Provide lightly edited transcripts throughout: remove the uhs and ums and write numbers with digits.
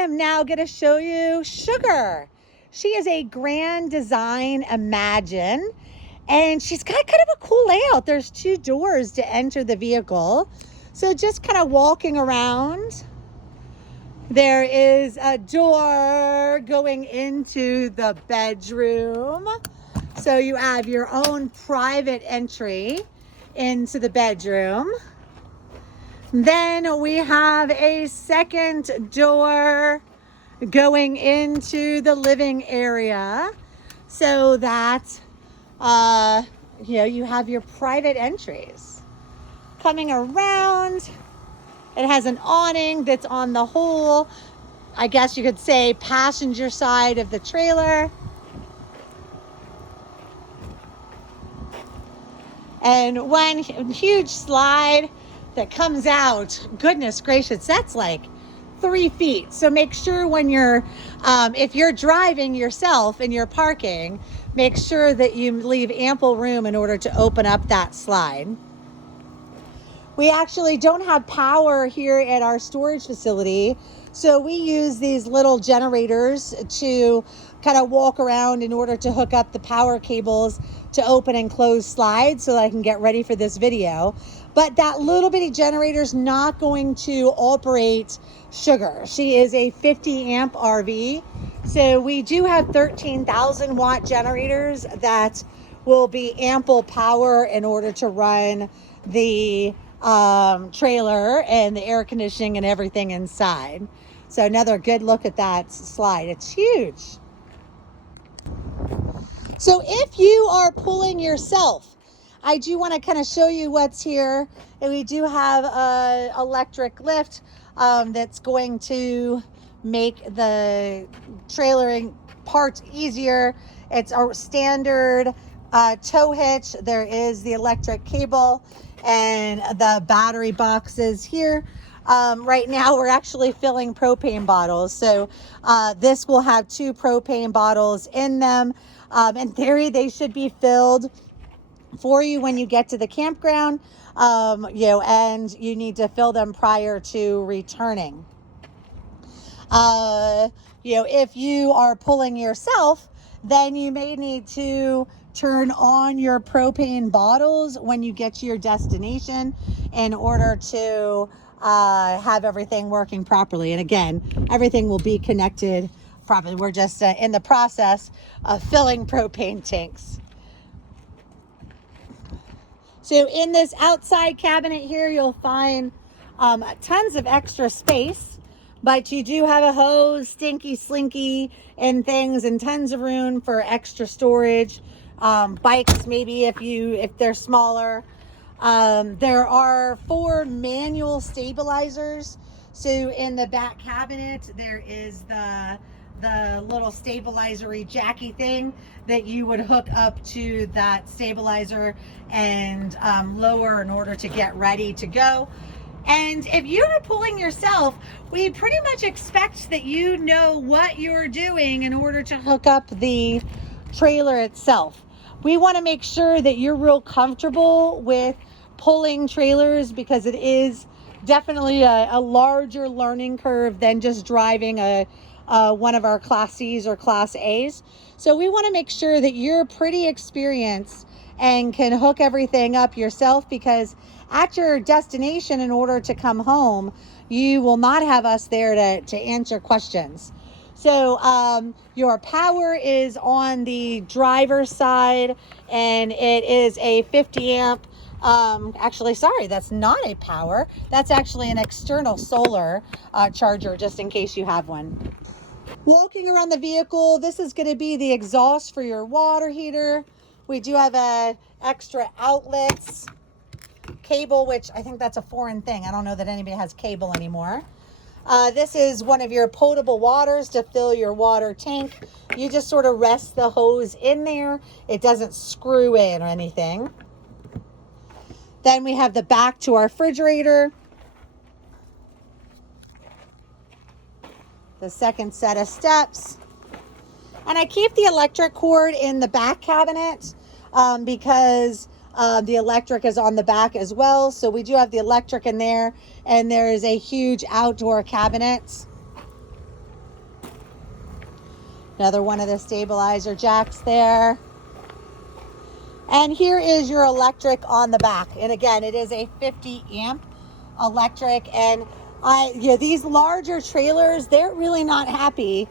am now going to show you Sugar. She is a Grand Design Imagine, and she's got kind of a cool layout. There's 2 doors to enter the vehicle. So just kind of walking around, there is a door going into the bedroom. So you have your own private entry into the bedroom. Then we have a second door going into the living area, so that you have your private entries. Coming around, it has an awning that's on the whole, I guess you could say, passenger side of the trailer. And one huge slide that comes out, goodness gracious, that's like 3 feet. So make sure when you're, if you're driving yourself and you're parking, make sure that you leave ample room in order to open up that slide. We actually don't have power here at our storage facility, so we use these little generators to kind of walk around in order to hook up the power cables to open and close slides so that I can get ready for this video. But that little bitty generator is not going to operate Sugar. She is a 50 amp RV. So we do have 13,000 watt generators that will be ample power in order to run the trailer and the air conditioning and everything inside. So another good look at that slide. It's huge. So if you are pulling yourself, I do want to kind of show you what's here. And we do have a electric lift that's going to make the trailering part easier. It's a standard tow hitch. There is the electric cable and the battery boxes here. Right now we're actually filling propane bottles. So this will have 2 propane bottles in them. In theory, they should be filled for you when you get to the campground, and you need to fill them prior to returning. If you are pulling yourself, then you may need to turn on your propane bottles when you get to your destination in order to have everything working properly. And again, everything will be connected properly. We're just in the process of filling propane tanks. So in this outside cabinet here, you'll find tons of extra space, but you do have a hose, stinky slinky, and things, and tons of room for extra storage. Bikes, maybe if they're smaller. There are 4 manual stabilizers. So in the back cabinet, there is the little stabilizer-y jacky thing that you would hook up to that stabilizer and lower in order to get ready to go. And if you're pulling yourself, we pretty much expect that you know what you're doing in order to hook up the trailer itself. We want to make sure that you're real comfortable with pulling trailers, because it is definitely a larger learning curve than just driving one of our Class C's or Class A's. So we want to make sure that you're pretty experienced and can hook everything up yourself, because at your destination, in order to come home, you will not have us there to answer questions. So your power is on the driver's side, and it is a 50 amp. Actually, sorry, that's not a power. That's actually an external solar charger, just in case you have one. Walking around the vehicle, this is going to be the exhaust for your water heater. We do have extra outlets, cable, which I think that's a foreign thing. I don't know that anybody has cable anymore. This is one of your potable waters to fill your water tank. You just sort of rest the hose in there. It doesn't screw in or anything. Then we have the back to our refrigerator. The second set of steps. And I keep the electric cord in the back cabinet because the electric is on the back as well. So we do have the electric in there, and there is a huge outdoor cabinet. Another one of the stabilizer jacks there. And here is your electric on the back. And again, it is a 50 amp electric. And these larger trailers, they're really not happy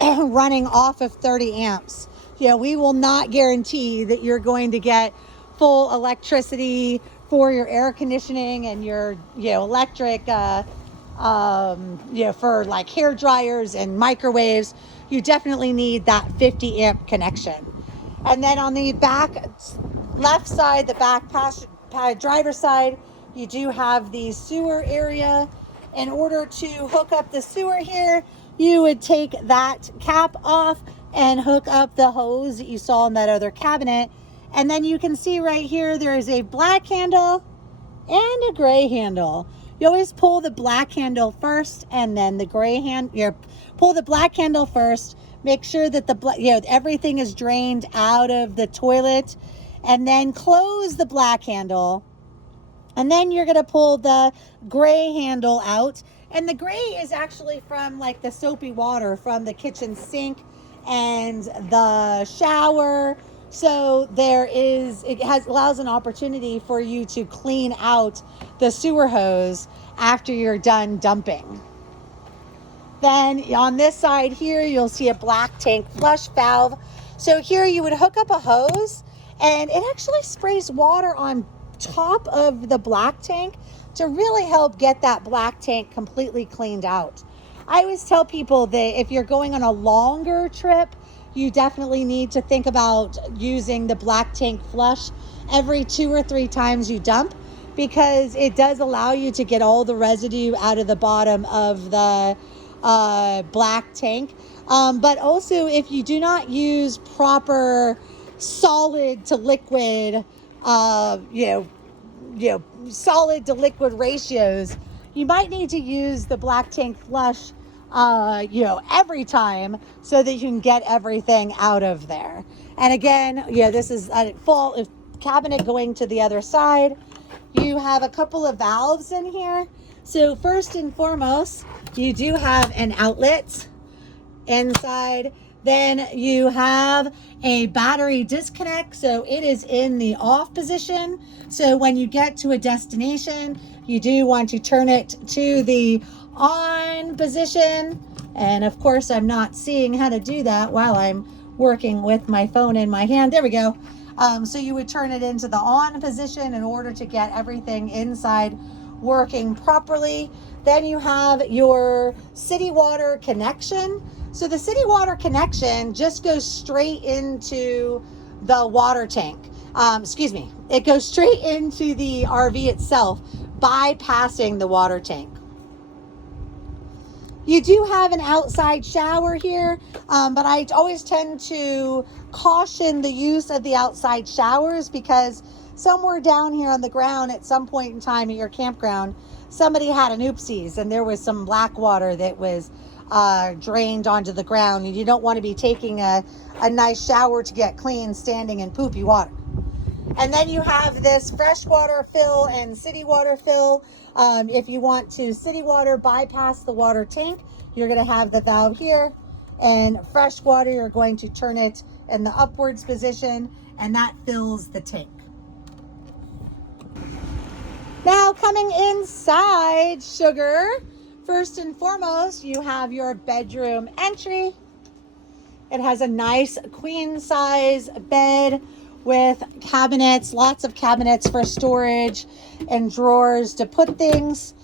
running off of 30 amps. We will not guarantee that you're going to get full electricity for your air conditioning and your, electric, for like hair dryers and microwaves. You definitely need that 50 amp connection. And then on the back left side, the back driver's side, you do have the sewer area. In order to hook up the sewer here, you would take that cap off and hook up the hose that you saw in that other cabinet. And then you can see right here, there is a black handle and a gray handle. You always pull the black handle first and then the gray pull the black handle first. Make sure that everything is drained out of the toilet, and then close the black handle. And then you're going to pull the gray handle out. And the gray is actually from like the soapy water from the kitchen sink and the shower. So allows an opportunity for you to clean out the sewer hose after you're done dumping. Then on this side here, you'll see a black tank flush valve. So here you would hook up a hose, and it actually sprays water on top of the black tank to really help get that black tank completely cleaned out. I always tell people that if you're going on a longer trip, you definitely need to think about using the black tank flush every 2 or 3 times you dump, because it does allow you to get all the residue out of the bottom of the black tank. But also, if you do not use proper solid to liquid, solid to liquid ratios, you might need to use the black tank flush, every time, so that you can get everything out of there. And again, this is a full cabinet going to the other side. You have a couple of valves in here. So first and foremost, you do have an outlet inside. Then you have a battery disconnect, so it is in the off position. So when you get to a destination, you do want to turn it to the on position. And of course, I'm not seeing how to do that while I'm working with my phone in my hand. There we go. So you would turn it into the on position in order to get everything inside working properly. Then you have your city water connection. So the city water connection just goes straight into the water tank. It goes straight into the RV itself, bypassing the water tank. You do have an outside shower here, but I always tend to caution the use of the outside showers, because somewhere down here on the ground at some point in time at your campground, somebody had an oopsies and there was some black water that was drained onto the ground, and you don't want to be taking a nice shower to get clean standing in poopy water. And then you have this freshwater fill and city water fill. If you want to city water bypass the water tank, you're going to have the valve here. And fresh water, you're going to turn it in the upwards position, and that fills the tank. Now coming inside, sugar, first and foremost, you have your bedroom entry. It has a nice queen size bed with cabinets, lots of cabinets for storage and drawers to put things.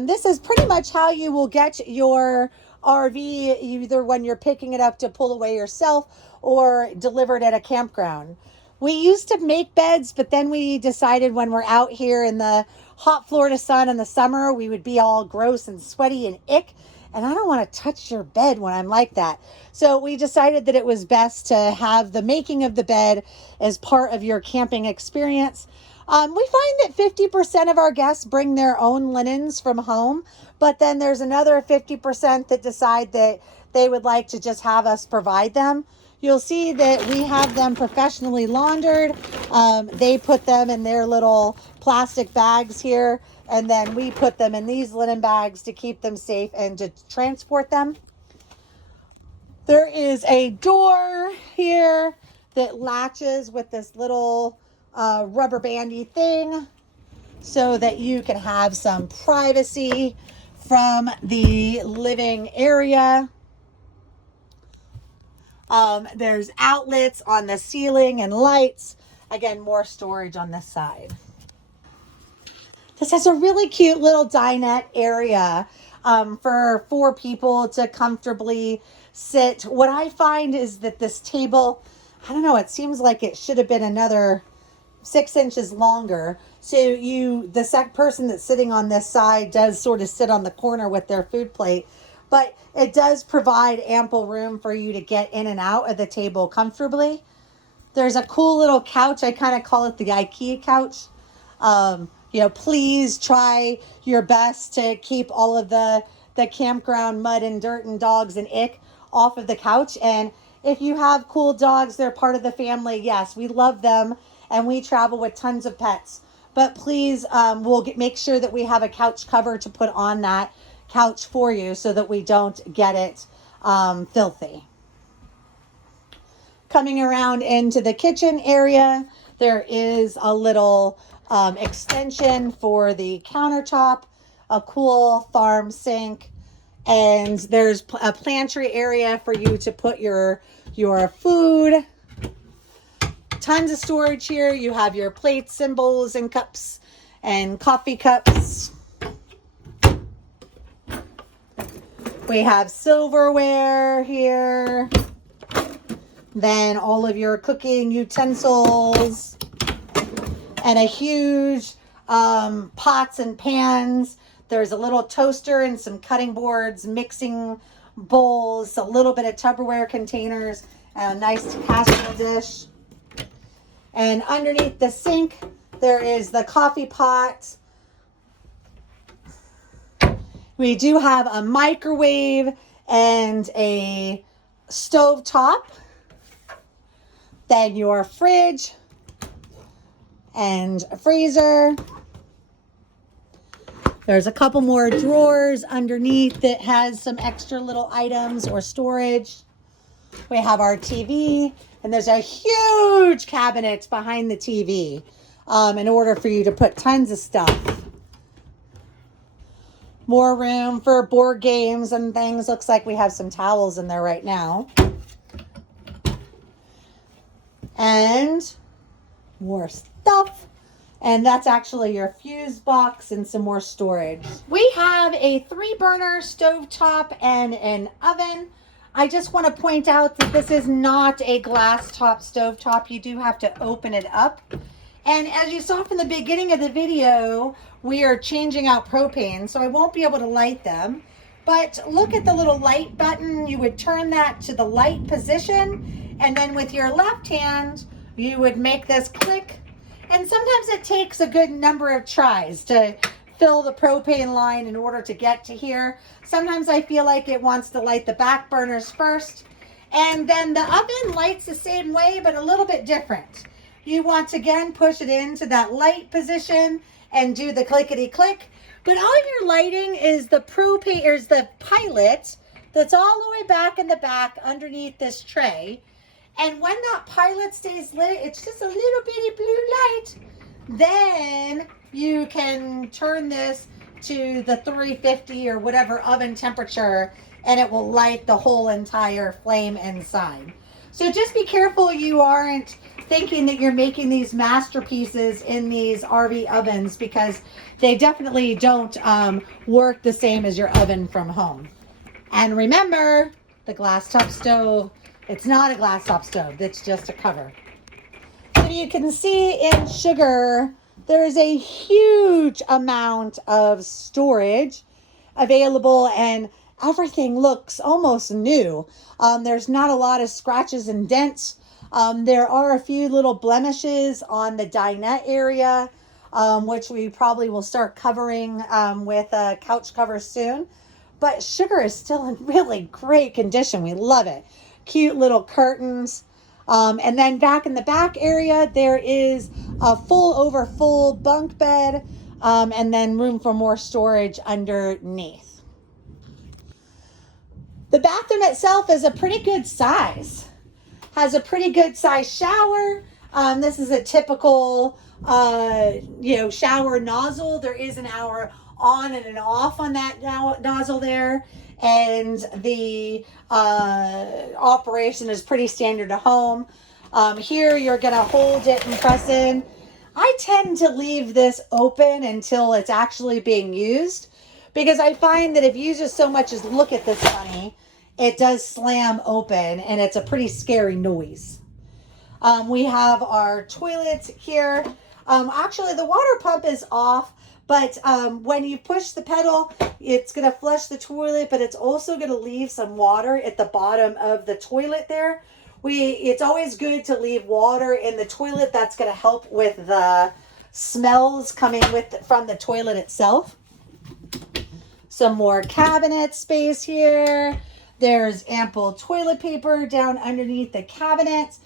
This is pretty much how you will get your RV, either when you're picking it up to pull away yourself or delivered at a campground. We used to make beds, but then we decided when we're out here in the hot Florida sun in the summer, we would be all gross and sweaty and ick. And I don't want to touch your bed when I'm like that. So we decided that it was best to have the making of the bed as part of your camping experience. We find that 50% of our guests bring their own linens from home, but then there's another 50% that decide that they would like to just have us provide them. You'll see that we have them professionally laundered. They put them in their little plastic bags here, and then we put them in these linen bags to keep them safe and to transport them. There is a door here that latches with this little rubber bandy thing so that you can have some privacy from the living area. There's outlets on the ceiling and lights. Again, more storage on this side. This has a really cute little dinette area for four people to comfortably sit. What I find is that this table, I don't know, it seems like it should have been another 6 inches longer. So the person that's sitting on this side does sort of sit on the corner with their food plate, but it does provide ample room for you to get in and out of the table comfortably. There's a cool little couch. I kind of call it the IKEA couch. Please try your best to keep all of the campground mud and dirt and dogs and ick off of the couch. And if you have cool dogs, they're part of the family. Yes, we love them and we travel with tons of pets. But please, make sure that we have a couch cover to put on that couch for you so that we don't get it filthy. Coming around into the kitchen area, there is a little extension for the countertop, a cool farm sink, and there's a pantry area for you to put your food. Tons of storage here. You have your plates and bowls and cups and coffee cups. We have silverware here. Then all of your cooking utensils and a huge pots and pans. There's a little toaster and some cutting boards, mixing bowls, a little bit of Tupperware containers, and a nice casserole dish. And underneath the sink, there is the coffee pot. We do have a microwave and a stovetop. Then your fridge and a freezer. There's a couple more drawers underneath that has some extra little items or storage. We have our TV, and there's a huge cabinet behind the TV in order for you to put tons of stuff. More room for board games and things. Looks like we have some towels in there right now. And more stuff. And that's actually your fuse box and some more storage. We have a 3-burner stovetop and an oven. I just want to point out that this is not a glass top stovetop. You do have to open it up. And as you saw from the beginning of the video, we are changing out propane, so I won't be able to light them. But look at the little light button. You would turn that to the light position, and then with your left hand, you would make this click. And sometimes it takes a good number of tries to fill the propane line in order to get to here. Sometimes I feel like it wants to light the back burners first. And then the oven lights the same way, but a little bit different. You want to again push it into that light position and do the clickety click. But all of your lighting is the propane, or is the pilot that's all the way back in the back underneath this tray. And when that pilot stays lit, it's just a little bitty blue light. Then you can turn this to the 350 or whatever oven temperature, and it will light the whole entire flame inside. So just be careful you aren't thinking that you're making these masterpieces in these RV ovens, because they definitely don't work the same as your oven from home. And remember, the glass top stove, it's not a glass top stove, it's just a cover. So you can see in Sugar, there's a huge amount of storage available, and everything looks almost new. There's not a lot of scratches and dents. There are a few little blemishes on the dinette area, which we probably will start covering with a couch cover soon. But Sugar is still in really great condition. We love it. Cute little curtains. And then back in the back area, there is a full bunk bed, and then room for more storage underneath. The back bathroom itself is a pretty good size. Has a pretty good size shower. This is a typical, shower nozzle. There is an hour on and an off on that nozzle there. And the operation is pretty standard to home. Here you're going to hold it and press in. I tend to leave this open until it's actually being used, because I find that if you just so much as look at this bunny, it does slam open and it's a pretty scary noise. We have our toilet here. Actually, the water pump is off, but when you push the pedal, it's going to flush the toilet, but it's also going to leave some water at the bottom of the toilet there. It's always good to leave water in the toilet. That's going to help with the smells coming from the toilet itself. Some more cabinet space here. There's ample toilet paper down underneath the cabinets.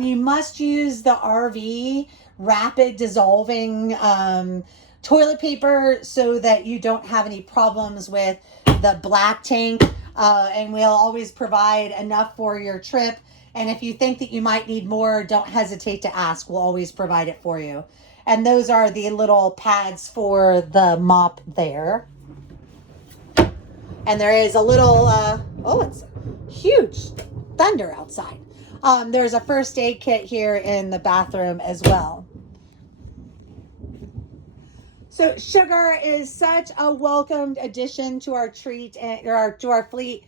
You must use the RV rapid dissolving toilet paper so that you don't have any problems with the black tank. And we'll always provide enough for your trip. And if you think that you might need more, don't hesitate to ask. We'll always provide it for you. And those are the little pads for the mop there. And there is a little, it's huge thunder outside. There's a first aid kit here in the bathroom as well. So Sugar is such a welcomed addition to our to our fleet.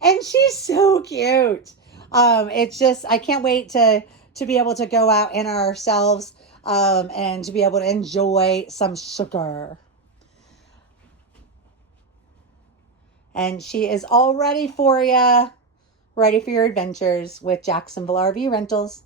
And she's so cute. It's just, I can't wait to be able to go out in ourselves and to be able to enjoy some Sugar. And she is all ready for you, ready for your adventures with Jacksonville RV Rentals.